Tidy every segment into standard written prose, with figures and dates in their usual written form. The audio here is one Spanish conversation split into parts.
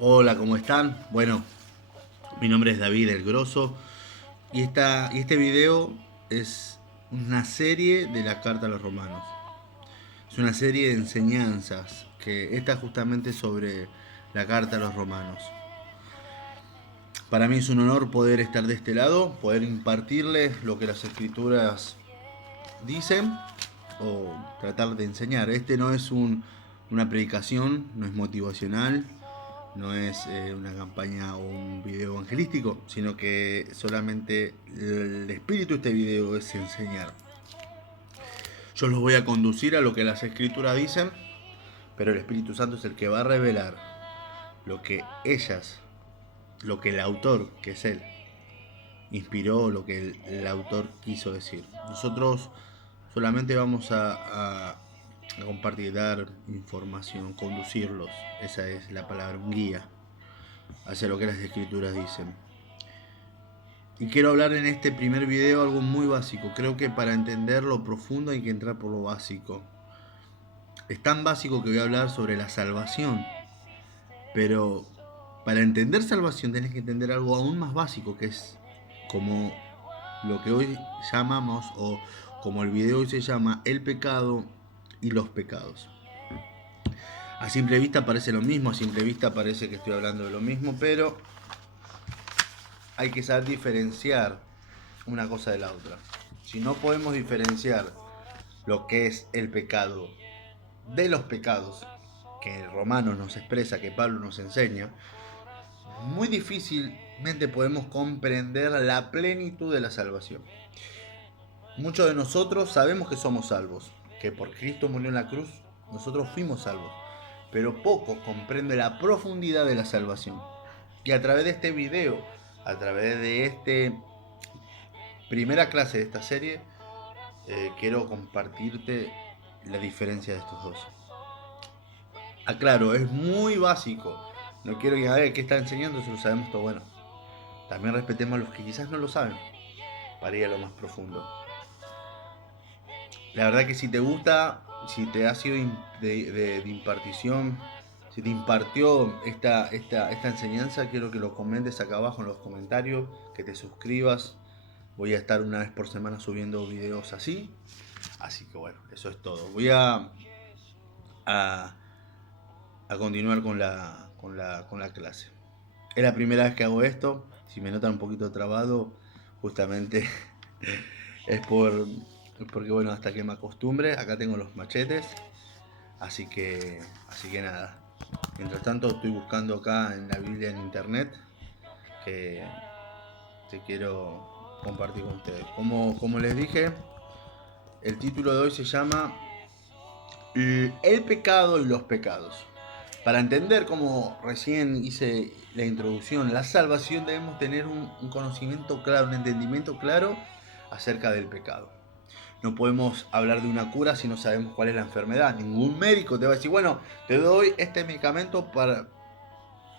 Hola, ¿cómo están? Bueno, mi nombre es David el Grosso y este video es una serie de la Carta a los Romanos. Es una serie de enseñanzas que está justamente sobre la Carta a los Romanos. Para mí es un honor poder estar de este lado, poder impartirles lo que las escrituras dicen o tratar de enseñar. Este no es una predicación, no es motivacional, no es una campaña o un video evangelístico, sino que solamente el espíritu de este video es enseñar. Yo los voy a conducir a lo que las escrituras dicen, pero el Espíritu Santo es el que va a revelar lo que ellas, lo que el autor, que es él, inspiró, lo que el autor quiso decir. Nosotros solamente vamos a compartir, dar información, conducirlos. Esa es la palabra, un guía hacia lo que las escrituras dicen. Y quiero hablar en este primer video algo muy básico. Creo que para entender lo profundo hay que entrar por lo básico. Es tan básico que voy a hablar sobre la salvación. Pero para entender salvación tenés que entender algo aún más básico, que es como lo que hoy llamamos, o como el video hoy se llama, el pecado y los pecados. A simple vista parece lo mismo, a simple vista parece que estoy hablando de lo mismo, pero hay que saber diferenciar una cosa de la otra. Si no podemos diferenciar lo que es el pecado de los pecados que el Romano nos expresa, que Pablo nos enseña, muy difícilmente podemos comprender la plenitud de la salvación. Muchos de nosotros sabemos que somos salvos, que por Cristo murió en la cruz, nosotros fuimos salvos, pero poco comprende la profundidad de la salvación. Y a través de este video, a través de esta primera clase de esta serie, quiero compartirte la diferencia de estos dos. Aclaro, es muy básico. No quiero que a ver qué está enseñando, si lo sabemos todo. Bueno, también respetemos a los que quizás no lo saben, para ir a lo más profundo. La verdad que si te gusta, si te ha sido de impartición, si te impartió esta enseñanza, quiero que lo comentes acá abajo en los comentarios, que te suscribas. Voy a estar una vez por semana subiendo videos así. Así que bueno, eso es todo. Voy a, a continuar con la clase. Es la primera vez que hago esto. Si me notan un poquito trabado, justamente es porque bueno, hasta que me acostumbre. Acá tengo los machetes. Así que nada. Mientras tanto estoy buscando acá en la Biblia en internet que te quiero compartir con ustedes. Como les dije, el título de hoy se llama El pecado y los pecados. Para entender, como recién hice la introducción, la salvación, debemos tener un conocimiento claro, un entendimiento claro acerca del pecado. No podemos hablar de una cura si no sabemos cuál es la enfermedad. Ningún médico te va a decir, bueno, te doy este medicamento para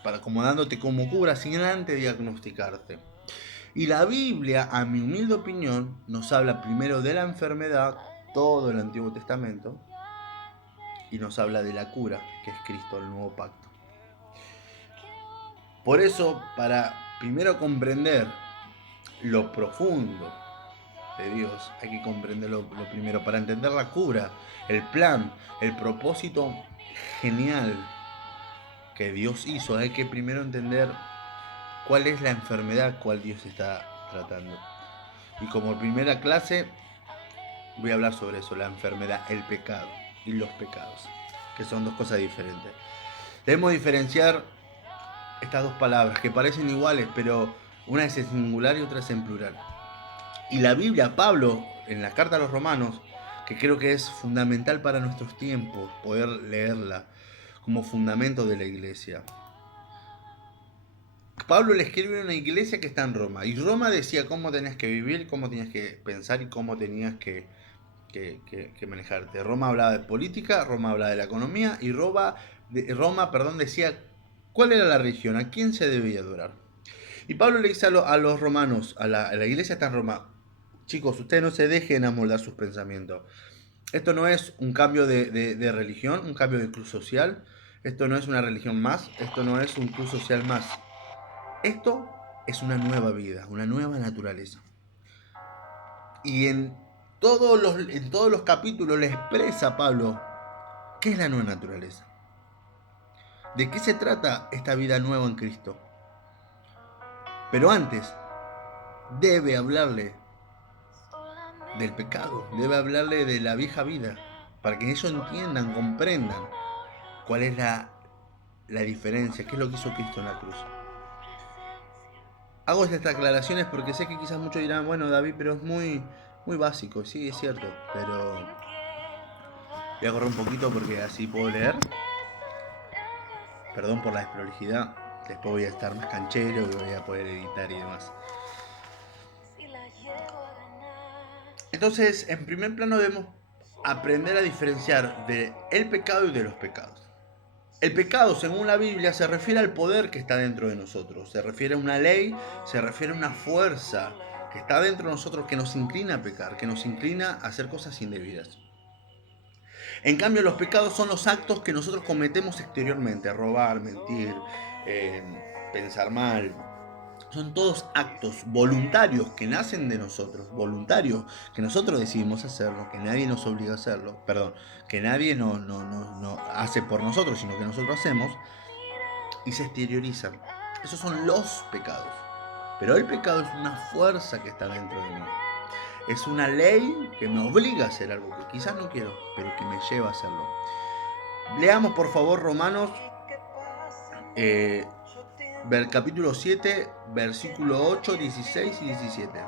acomodándote como cura sin antes diagnosticarte. Y la Biblia, a mi humilde opinión, nos habla primero de la enfermedad, todo el Antiguo Testamento, y nos habla de la cura, que es Cristo, el nuevo pacto. Por eso, para primero comprender lo profundo de Dios, hay que comprender lo primero. Para entender la cura, el plan, el propósito genial que Dios hizo, hay que primero entender cuál es la enfermedad cual Dios está tratando. Y como primera clase, voy a hablar sobre eso, la enfermedad, el pecado y los pecados, que son dos cosas diferentes. Debemos diferenciar estas dos palabras que parecen iguales, pero una es en singular y otra es en plural. Y la Biblia, Pablo, en la carta a los Romanos, que creo que es fundamental para nuestros tiempos, poder leerla como fundamento de la iglesia. Pablo le escribe a una iglesia que está en Roma, y Roma decía cómo tenías que vivir, cómo tenías que pensar y cómo tenías que manejarte. Roma hablaba de política, Roma hablaba de la economía, y Roma decía cuál era la religión, a quién se debía adorar. Y Pablo le dice a los romanos, a la iglesia está en Roma, chicos, ustedes no se dejen amoldar sus pensamientos. Esto no es un cambio de religión, un cambio de club social. Esto no es una religión más, esto no es un club social más. Esto es una nueva vida, una nueva naturaleza. Y en todos los capítulos le expresa Pablo qué es la nueva naturaleza. ¿De qué se trata esta vida nueva en Cristo? Pero antes, debe hablarle del pecado, debe hablarle de la vieja vida, para que ellos entiendan, comprendan cuál es la diferencia, qué es lo que hizo Cristo en la cruz. Hago estas aclaraciones porque sé que quizás muchos dirán, bueno David, pero es muy básico, sí, es cierto, pero voy a correr un poquito porque así puedo leer. Perdón por la desprolijidad, después voy a estar más canchero y voy a poder editar y demás. Entonces, en primer plano debemos aprender a diferenciar de el pecado y de los pecados. El pecado, según la Biblia, se refiere al poder que está dentro de nosotros, se refiere a una ley, se refiere a una fuerza que está dentro de nosotros que nos inclina a pecar, que nos inclina a hacer cosas indebidas. En cambio, los pecados son los actos que nosotros cometemos exteriormente, robar, mentir, pensar mal. Son todos actos voluntarios que nacen de nosotros, voluntarios, que nosotros decidimos hacerlo, que nadie nos obliga a hacerlo, perdón, que nadie no hace por nosotros, sino que nosotros hacemos, y se exteriorizan. Esos son los pecados. Pero el pecado es una fuerza que está dentro de mí. Es una ley que me obliga a hacer algo que quizás no quiero, pero que me lleva a hacerlo. Leamos por favor Romanos capítulo 7, versículo 8, 16 y 17.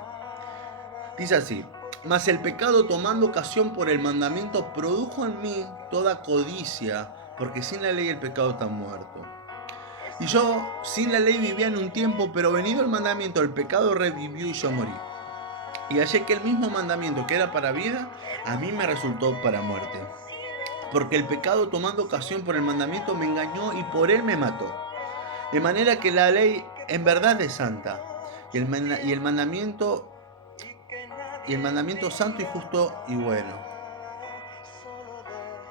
Dice así: mas el pecado, tomando ocasión por el mandamiento, produjo en mí toda codicia, porque sin la ley el pecado está muerto. Y yo sin la ley vivía en un tiempo, pero venido el mandamiento, el pecado revivió y yo morí. Y hallé que el mismo mandamiento que era para vida, a mí me resultó para muerte. Porque el pecado, tomando ocasión por el mandamiento, me engañó y por él me mató. De manera que la ley en verdad es santa, y el mandamiento santo y justo y bueno.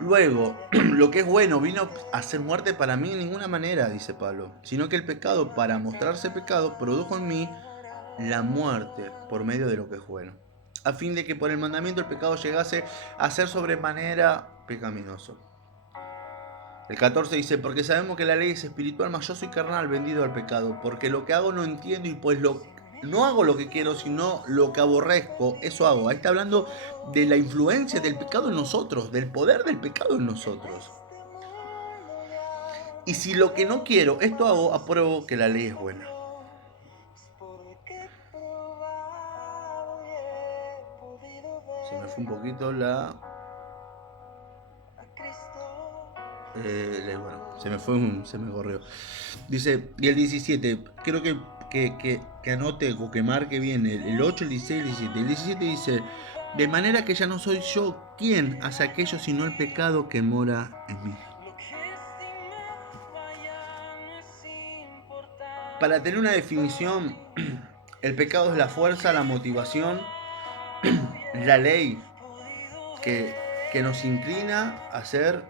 Luego, lo que es bueno vino a ser muerte para mí en ninguna manera, dice Pablo, sino que el pecado, para mostrarse pecado, produjo en mí la muerte por medio de lo que es bueno, a fin de que por el mandamiento el pecado llegase a ser sobremanera pecaminoso. El 14 dice: porque sabemos que la ley es espiritual, mas yo soy carnal, vendido al pecado, porque lo que hago no entiendo, y pues no hago lo que quiero, sino lo que aborrezco, eso hago. Ahí está hablando de la influencia del pecado en nosotros, del poder del pecado en nosotros. Y si lo que no quiero, esto hago, apruebo que la ley es buena. Se me fue un poquito bueno, se me corrió. Dice, y el 17, creo que anote o que marque bien el 8, el 16 y el 17. El 17 dice: de manera que ya no soy yo quien hace aquello, sino el pecado que mora en mí. Para tener una definición, el pecado es la fuerza, la motivación, la ley que nos inclina a hacer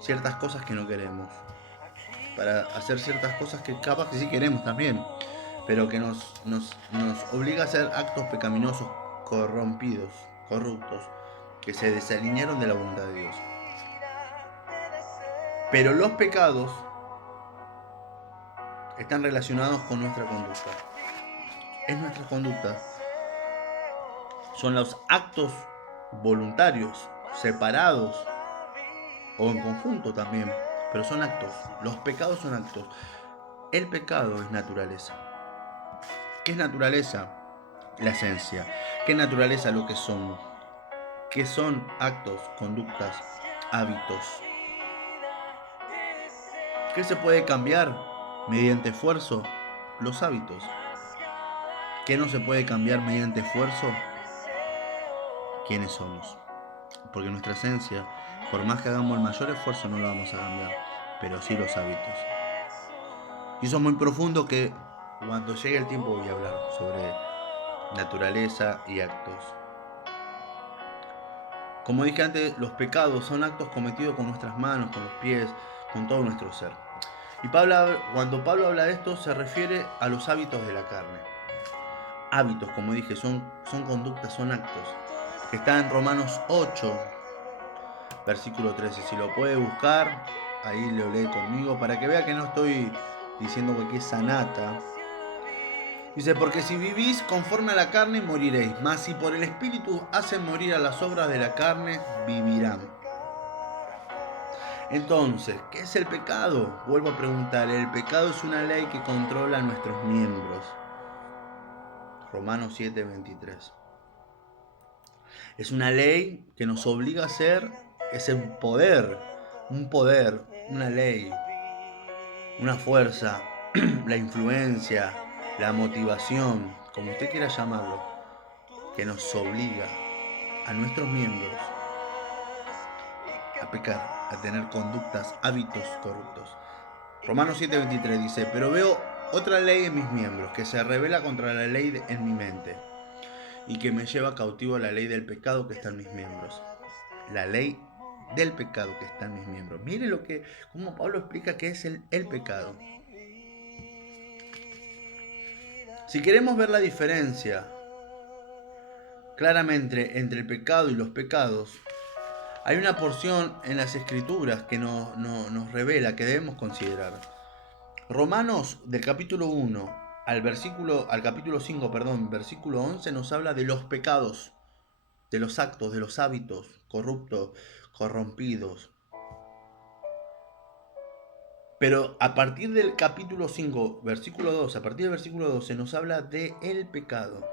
ciertas cosas que no queremos, para hacer ciertas cosas que capaz que sí queremos también, pero que nos obliga a hacer actos pecaminosos, corrompidos, corruptos, que se desalinearon de la voluntad de Dios. Pero los pecados están relacionados con nuestra conducta. Es nuestra conducta. Son los actos voluntarios, separados o en conjunto también, pero son actos. Los pecados son actos. El pecado es naturaleza. ¿Qué es naturaleza? La esencia. ¿Qué es naturaleza? Lo que somos. ¿Qué son actos, conductas, hábitos? ¿Qué se puede cambiar mediante esfuerzo? Los hábitos. ¿Qué no se puede cambiar mediante esfuerzo? ¿Quiénes somos? Porque nuestra esencia, por más que hagamos el mayor esfuerzo, no la vamos a cambiar, pero sí los hábitos. Y eso es muy profundo, que cuando llegue el tiempo voy a hablar sobre naturaleza y actos. Como dije antes, los pecados son actos cometidos con nuestras manos, con los pies, con todo nuestro ser. Y cuando Pablo habla de esto, se refiere a los hábitos de la carne. Hábitos, como dije, son conductas, son actos, que está en Romanos 8, versículo 13. Si lo puede buscar, ahí lo lee conmigo, para que vea que no estoy diciendo que es sanata. Dice, porque si vivís conforme a la carne, moriréis, mas si por el Espíritu hacen morir a las obras de la carne, vivirán. Entonces, ¿qué es el pecado? Vuelvo a preguntar, el pecado es una ley que controla nuestros miembros. Romanos 7:23. Es una ley que nos obliga a hacer, es un poder, una ley, una fuerza, la influencia, la motivación, como usted quiera llamarlo, que nos obliga a nuestros miembros a pecar, a tener conductas, hábitos corruptos. Romanos 7:23 dice, pero veo otra ley en mis miembros, que se rebela contra la ley en mi mente, y que me lleva cautivo a la ley del pecado que está en mis miembros. La ley del pecado que está en mis miembros. Mire cómo Pablo explica qué es el pecado. Si queremos ver la diferencia claramente entre el pecado y los pecados, hay una porción en las Escrituras que nos revela, que debemos considerar. Romanos del capítulo 1 al capítulo 5, versículo 11, nos habla de los pecados, de los actos, de los hábitos corruptos, corrompidos. Pero a partir del capítulo 5, versículo 12, a partir del versículo 12 nos habla de el pecado.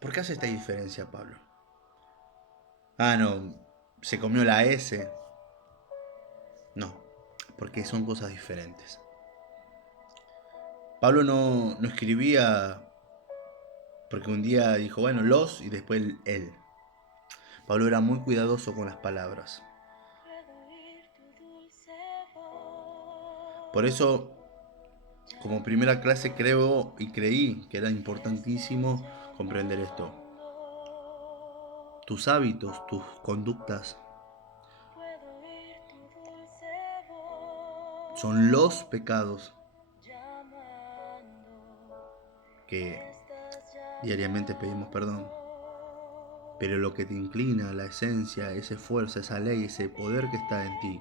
¿Por qué hace esta diferencia, Pablo? No, se comió la S. No, porque son cosas diferentes. Pablo no escribía porque un día dijo, bueno, los y después él. Pablo era muy cuidadoso con las palabras. Por eso, como primera clase creo y creí que era importantísimo comprender esto. Tus hábitos, tus conductas son los pecados que diariamente pedimos perdón. Pero lo que te inclina, la esencia, esa fuerza, esa ley, ese poder que está en ti,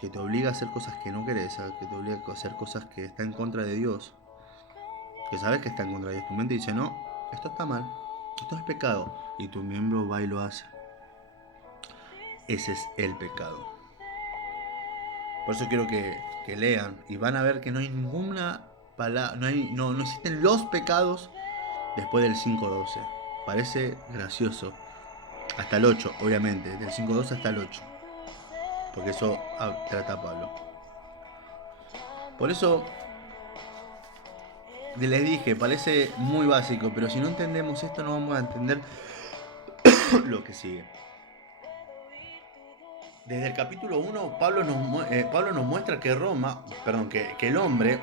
que te obliga a hacer cosas que no querés, que te obliga a hacer cosas que están en contra de Dios, que sabes que está en contra de Dios. Tu mente dice, no, esto está mal, esto es pecado, y tu miembro va y lo hace. Ese es el pecado. Por eso quiero que lean y van a ver que no hay ninguna palabra, no existen los pecados después del 5:12. Parece gracioso. Hasta el 8, obviamente, del 5:12 hasta el 8. Porque eso trata Pablo. Por eso les dije, parece muy básico, pero si no entendemos esto no vamos a entender lo que sigue. Desde el capítulo 1, Pablo nos muestra que que el hombre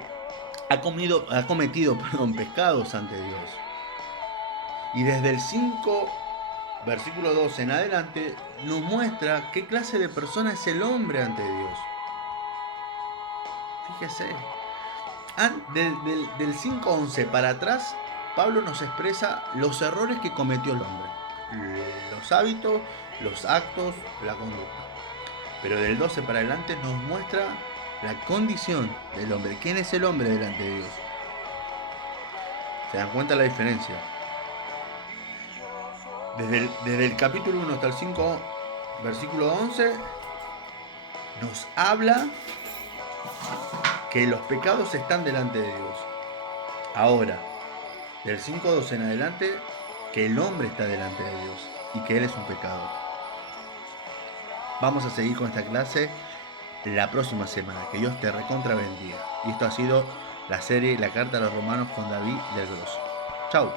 ha cometido pecados ante Dios. Y desde el 5, versículo 12 en adelante, nos muestra qué clase de persona es el hombre ante Dios. Fíjese. Del 5:11 para atrás, Pablo nos expresa los errores que cometió el hombre. Los hábitos, los actos, la conducta. Pero del 12 para adelante nos muestra la condición del hombre. ¿Quién es el hombre delante de Dios? ¿Se dan cuenta la diferencia? Desde el capítulo 1 hasta el 5, versículo 11, nos habla que los pecados están delante de Dios. Ahora, del 5:12 en adelante, que el hombre está delante de Dios y que él es un pecador. Vamos a seguir con esta clase la próxima semana. Que Dios te recontra bendiga. Y esto ha sido la serie La Carta a los Romanos con David del Grosso. Chau.